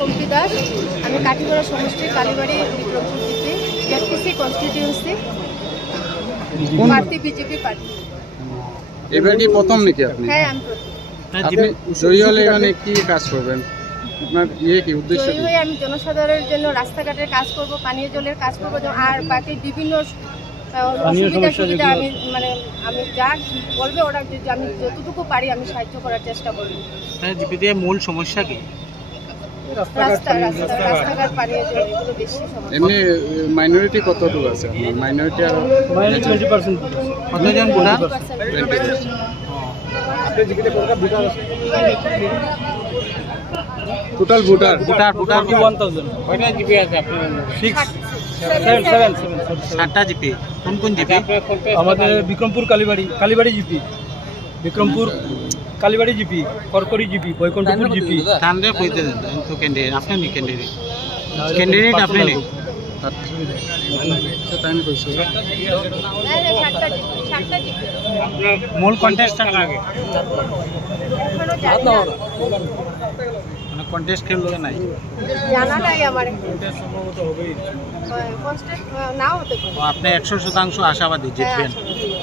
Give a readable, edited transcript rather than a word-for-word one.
কম্পি দাস, আমি কাঠিগড়া সমষ্টি কালীবাড়ি Bikrampur GP ZPC constituency প্রার্থী বিজেপি পার্টি। এবার কি প্রথম নাকি আপনি? হ্যাঁ, আমি প্রথম। আপনি জয়ী হলে এখানে কি কাজ করবেন? আপনার কি উদ্দেশ্য? জয়ী হয়ে আমি জনসাধারণের জন্য রাস্তাঘাটের কাজ করব, পানীয় জলের কাজ করব, আর বাকি বিভিন্ন সুবিধা আমি যা বলবে ওরা যদি আমি যতটুকু পারি আমি সাহায্য করার চেষ্টা করব। জিপিতে মূল সমস্যা কি? রাস্তাঘাট, পানীয় জল, এগুলো বেশি সমস্যা। এমনি মাইনরিটি কতটুকু আছে? মাইনরিটি আর 20% কতজন ভোটার? 20%। টোটাল ভোটার কি 1000? কয়টা জিপি আছে আপনার? 7টা জিপি। কোন কোন জিপি? আমাদের বিক্রমপুর কালীবাড়ি জিপি, বিক্রমপুর কালীবাড়ি জিপি, করকরি জিপি, বৈকুণ্ঠপুর জিপি। তানরে কইতে দেন তো ক্যান্ডিডেট আপনি নি ক্যান্ডিডেট আপনি নি টাইম কইছো। আপনার মূল কন্টেস্টেন্ট আগে এখনো জানি না। মানে কন্টেস্ট খেললো নাই জানা নাই আমার। সম্ভবত হবেই। কনস্ট্যান্ট নাও হতে পারে। আপনি 100% আশাবাদী জিতবেন। হ্যাঁ,